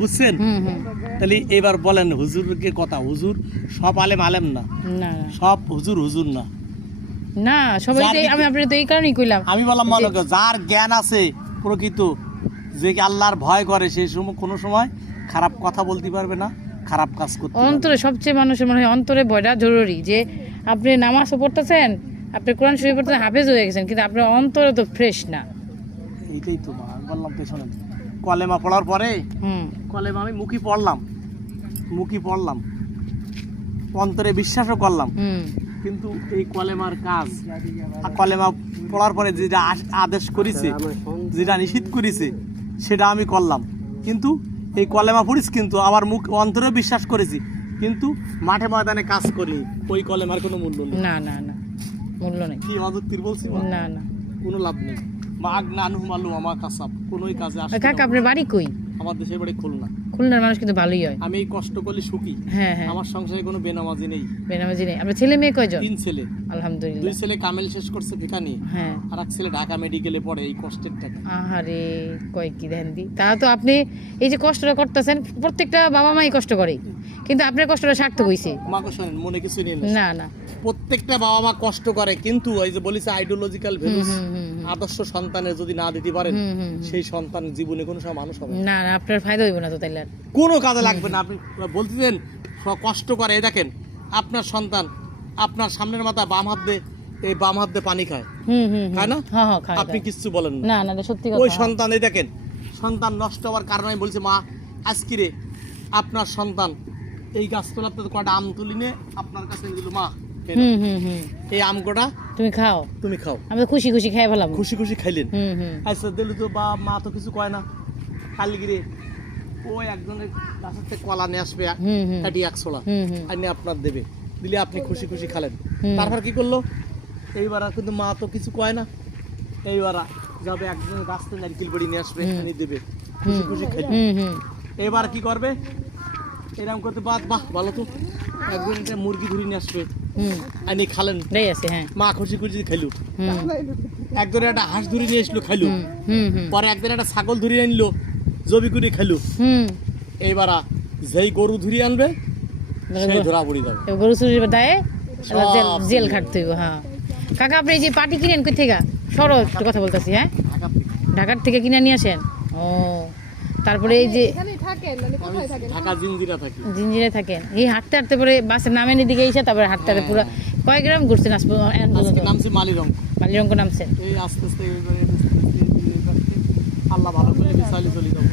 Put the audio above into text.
বুঝছেন? তাহলে এবার বলেন হুজুরকে কথা, হুজুর সব আলেম আলেম না, না সব হুজুর হুজুর না। না সবাই তো আমি আপনার তো এই কারণেই কইলাম আমি বললাম মনে করো যার জ্ঞান আছে প্রকৃত, যে আল্লাহর ভয় করে, সেই সময় কোনো সময় খারাপ কথা বলতে পারবে না, খারাপ কাজ করতে পারবে না। অন্তরে সবচেয়ে মানুষের মনে হয় অন্তরে ভয়টা জরুরি, যে আপনি নামাজও পড়তেছেন, আপনি কোরআন শরীফ পড়তেছেন, হাফেজ হয়ে গেছেন, কিন্তু আপনার অন্তরে তো ফ্রেশ না। এইটাই তো আমি বললাম তো, শোনেন, কলেমা পড়ার পরে কলেমা আমি মুখী পড়লাম, অন্তরে বিশ্বাসও করলাম, কিন্তু এই কলেমার কাজ, কলেমা পড়ার পরে যেটা আদেশ করেছে, যেটা নিষিদ্ধ করেছে, সেটা আমি করলাম। কিন্তু এই কলেমা পড়িস, কিন্তু আমার মুখ অন্তরে বিশ্বাস করেছি, কিন্তু মাঠে ময়দানে কাজ করি, ওই কলেমার কোনো মূল্য নেই। না না না, মূল্য নেই। কি অযুক্তির বলছি? না না, কোনো লাভ নেই। মাগ নানু মালু আমার কাসাব, কোনোই কাজে আসে না। কাকা আপনার বাড়ি কই? আমার দেশের বাড়ি খুলনা। খুলনার মানুষ কিন্তু ভালোই হয়। আমি এই কষ্ট করলে সুখী। হ্যাঁ হ্যাঁ, আমার সংসারে কোনো বেনামাজি নেই। বেনামাজি নেই। আপনার ছেলে মেয়ে কয়জন? 3 ছেলে। আলহামদুলিল্লাহ। 2 ছেলে কামেল শেষ করছে ফিকা নিয়ে, হ্যাঁ। আর এক ছেলে ঢাকা মেডিকেলে পড়ে, এই কষ্টের টাকা। আহারে, কয় কি দেন দি, তা তো আপনি এই যে কষ্টটা করতেছেন, প্রত্যেকটা বাবা মাই কষ্ট করে, কিন্তু আপনার কষ্টটা সার্থক হইছে। মাকে শোনেন, মনে কিছু নেই না না, প্রত্যেকটা বাবা মা কষ্ট করে, কিন্তু এই যে বলেছে আইডিওলজিক্যাল ভ্যালুস, আদর্শ সন্তানের যদি না দিতে পারেন, সেই সন্তান জীবনে কোনো সময় মানুষ হবে না। না না, আপনার ফায়দা হইব না তো তাইলে। কোনো কাজে লাগবে না। আপনি বলতেছেন কষ্ট করে, এই দেখেন আপনার সন্তান আপনার সামনের মাথা বাম হাত দিয়ে, এই বাম হাত দিয়ে পানি খায়, খায় না? হ্যাঁ হ্যাঁ, খায়। আপনি কিচ্ছু বলেন না না, সত্যি ওই কথা। সন্তান, এই দেখেন সন্তান নষ্ট হওয়ার কারণে আমি বলছি, মা আজকে রে আপনার সন্তান এই গাছতলাতে কটা আম তুলি নিয়ে আপনার কাছে দিল, মা এই আম কটা তুমি খাও, তুমি খাও। আমি তো খুশি খুশি খাই ফেলাম। খুশি খুশি খাইলেন। হুম। আচ্ছা দিল তো, বা মা তো কিছু কয় না। কালগিরে ওই একজনের গাছের থেকে কলা নিয়ে আসবে, কাটি 1 ছোলা আর নিয়ে আপনার দেবে, দিলে আপনি খুশি খুশি খালেন। তারপর কি করলো, এইবার কিন্তু মা তো কিছু কয় না, এইবার যাবে একজনের গাছ থেকে নারকেল বড়ি নিয়ে আসবে, এনে দেবে, খুশি খুশি খাইলেন। এবার কি করবে, এরকম করতে বাহ ভালো তো, একজন একটা মুরগি ধরে নিয়ে আসবে, আনি খালেন, হ্যাঁ, মা খুশি খুশি খাইলো। একজন একটা হাঁস ধরে নিয়ে আসলো, খাইলো। পরে একদিন একটা ছাগল ধরে আনলো, জবি করে খাইলো। এইবার যেই গরু ধরে আনবে, সেই ধরা পড়ে যাবে, গরু চুরির দায়ে জেল খাটতে হইব। হ্যাঁ কাকা, আপনি এই যে পাটি কিনেন কই থেকে? সরো একটু কথা বলতেছি। হ্যাঁ, ঢাকার থেকে কিনে নিয়ে আসেন? ও, তারপরে এই যে ঢাকা জিঞ্জিরে থাকেন, এই হাঁটতে হাঁটতে পরে বাসের নামেন এদিকে এসে, তারপরে হাঁটতে হাঁটতে পুরো কয় গ্রাম ঘুরছেন? নামছে মালিরঙ্গ নামছেন। এই আস্তে আস্তে আল্লাহ ভালো করে চলে যাবো।